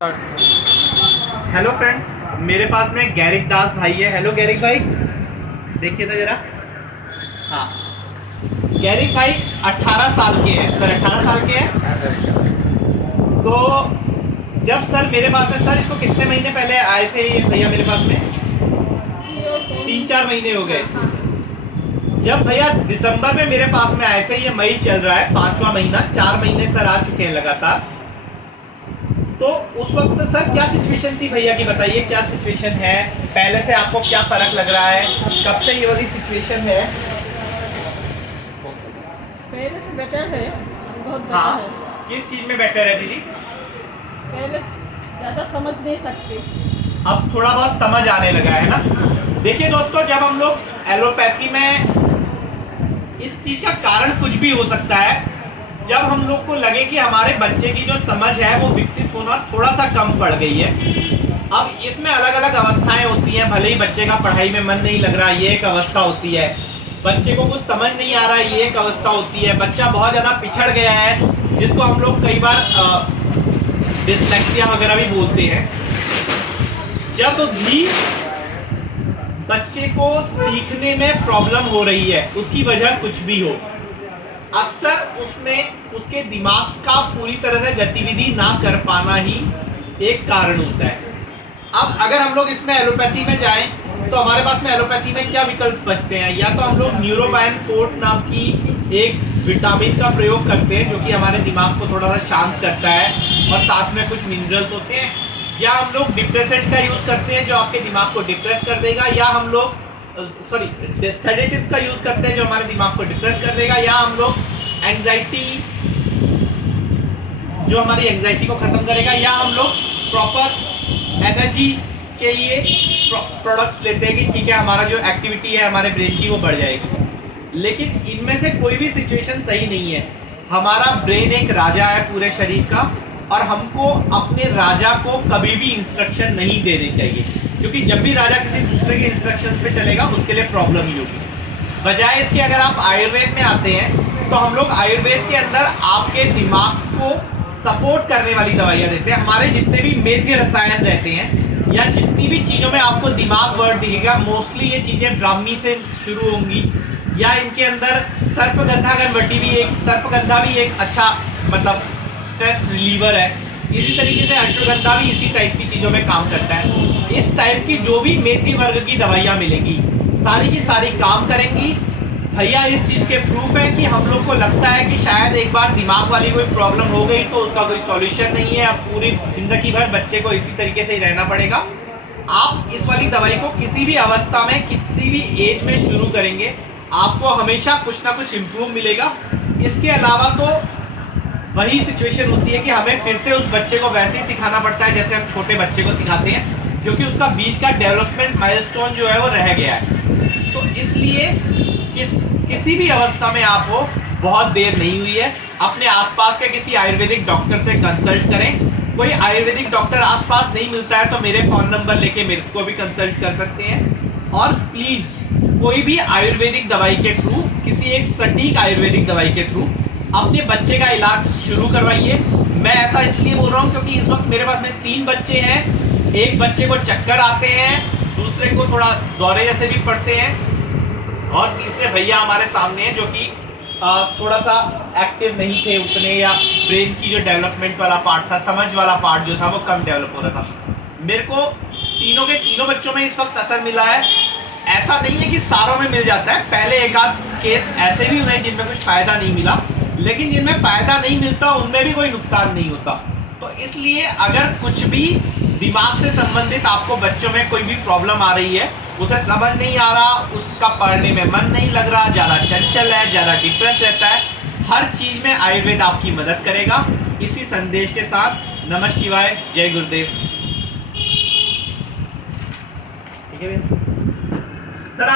Hello friends, मेरे पास में गैरिक दास भाई है। हेलो गैरिक भाई, देखिए तो जरा। हाँ, गैरिक भाई 18 साल के हैं सर। 18 साल के हैं। तो जब सर मेरे पास में, सर इसको कितने महीने पहले आए थे ये भैया मेरे पास में? 3-4 महीने हो गए। जब भैया दिसंबर में मेरे पास में आए थे, ये मई चल रहा है, 5वां महीना, 4 महीने सर आ चुके हैं लगातार। तो उस वक्त सर क्या सिचुएशन थी भैया की, बताइए क्या सिचुएशन है? पहले से आपको क्या फर्क लग रहा है? कब से ये वाली सिचुएशन है? पहले से बेटर है, बहुत बेटर हाँ, है। किस चीज में बेटर है दीदी? पहले ज़्यादा समझ नहीं सकते, अब थोड़ा बहुत समझ आने लगा है ना। देखिए दोस्तों, जब हम लोग एलोपैथी में, इस चीज का कारण कुछ भी हो सकता है। जब हम लोग को लगे कि हमारे बच्चे की जो समझ है वो विकसित होना थोड़ा सा कम पड़ गई है। अब इसमें अलग अलग अवस्थाएं होती हैं। भले ही बच्चे का पढ़ाई में मन नहीं लग रहा, ये एक अवस्था होती है। बच्चे को कुछ समझ नहीं आ रहा, ये एक अवस्था होती है। बच्चा बहुत ज़्यादा पिछड़ गया है, जिसको हम लोग कई बार डिस्लेक्सिया वगैरह भी बोलते हैं। जब भी बच्चे को सीखने में प्रॉब्लम हो रही है, उसकी वजह कुछ भी हो, अक्सर उसमें उसके दिमाग का पूरी तरह से गतिविधि ना कर पाना ही एक कारण होता है। अब अगर हम लोग इसमें एलोपैथी में जाएं, तो हमारे पास में एलोपैथी में क्या विकल्प बचते हैं? या तो हम लोग न्यूरोबायन फोर्ट नाम की एक विटामिन का प्रयोग करते हैं, जो कि हमारे दिमाग को थोड़ा सा शांत करता है, और साथ में कुछ मिनरल्स होते हैं। या हम लोग डिप्रेसेंट का यूज करते हैं, जो आपके दिमाग को डिप्रेस कर देगा। या हम लोग सेडेटिव्स का यूज करते हैं, जो हमारे दिमाग को डिप्रेस कर देगा। या हम लोग एंजाइटी, जो हमारी एंजाइटी को खत्म करेगा। या हम लोग प्रॉपर एनर्जी के लिए प्रोडक्ट्स लेते हैं कि ठीक है, हमारा जो एक्टिविटी है हमारे ब्रेन की वो बढ़ जाएगी। लेकिन इनमें से कोई भी सिचुएशन सही नहीं है। हमारा ब्रेन एक राजा है पूरे शरीर का, और हमको अपने राजा को कभी भी इंस्ट्रक्शन नहीं देनी चाहिए, क्योंकि जब भी राजा किसी दूसरे के इंस्ट्रक्शन पे चलेगा, उसके लिए प्रॉब्लम ही होगी। बजाय इसके अगर आप आयुर्वेद में आते हैं, तो हम लोग आयुर्वेद के अंदर आपके दिमाग को सपोर्ट करने वाली दवाइयाँ देते हैं। हमारे जितने भी मेद्य रसायन रहते हैं, या जितनी भी चीज़ों में आपको दिमाग वर्ड दिखेगा, मोस्टली ये चीज़ें ब्राह्मी से शुरू होंगी। या इनके अंदर सर्पगंधा गणवटी भी एक, सर्पगंधा भी एक अच्छा मतलब स्ट्रेस रिलीवर है। इसी तरीके से अश्वगंधा भी इसी टाइप की चीज़ों में काम करता है। इस टाइप की जो भी मेथी वर्ग की दवाइयाँ मिलेंगी, सारी की सारी काम करेंगी। भैया इस चीज़ के प्रूफ है कि हम लोग को लगता है कि शायद एक बार दिमाग वाली कोई प्रॉब्लम हो गई तो उसका कोई सॉल्यूशन नहीं है, अब पूरी जिंदगी भर बच्चे को इसी तरीके से ही रहना पड़ेगा। आप इस वाली दवाई को किसी भी अवस्था में, कितनी भी एज में शुरू करेंगे, आपको हमेशा कुछ ना कुछ इम्प्रूव मिलेगा। इसके अलावा तो वही सिचुएशन होती है कि हमें फिर से उस बच्चे को वैसे ही सिखाना पड़ता है जैसे हम छोटे बच्चे को सिखाते हैं, क्योंकि उसका बीच का डेवलपमेंट माइलस्टोन जो है वो रह गया है। तो इसलिए किसी भी अवस्था में आप हो, बहुत देर नहीं हुई है, अपने आसपास के किसी आयुर्वेदिक डॉक्टर से कंसल्ट करें। कोई आयुर्वेदिक डॉक्टर आसपास नहीं मिलता है तो मेरे फ़ोन नंबर लेके मेरे को भी कंसल्ट कर सकते हैं। और प्लीज़ कोई भी आयुर्वेदिक दवाई के थ्रू, किसी एक सटीक आयुर्वेदिक दवाई के थ्रू अपने बच्चे का इलाज शुरू करवाइए। मैं ऐसा इसलिए बोल रहा हूँ क्योंकि इस वक्त मेरे पास में 3 बच्चे हैं। एक बच्चे को चक्कर आते हैं, दूसरे को थोड़ा दौरे जैसे भी पड़ते हैं, और तीसरे भैया हमारे सामने हैं जो कि थोड़ा सा एक्टिव नहीं थे उतने, या ब्रेन की जो डेवलपमेंट वाला पार्ट था, समझ वाला पार्ट जो था वो कम डेवलप हो रहा था। मेरे को तीनों के तीनों बच्चों में इस वक्त असर मिला है। ऐसा नहीं है कि सारों में मिल जाता है, पहले एक आध केस ऐसे भी हुए जिनमें कुछ फ़ायदा नहीं मिला, लेकिन जिनमें फ़ायदा नहीं मिलता उनमें भी कोई नुकसान नहीं होता। तो इसलिए अगर कुछ भी दिमाग से संबंधित आपको बच्चों में कोई भी प्रॉब्लम आ रही है, उसे समझ नहीं आ रहा, उसका पढ़ने में मन नहीं लग रहा, ज़्यादा चंचल है, ज़्यादा डिप्रेस रहता है, हर चीज़ में आयुर्वेद आपकी मदद करेगा। इसी संदेश के साथ नमः शिवाय, जय गुरुदेव। ठीक है भैया।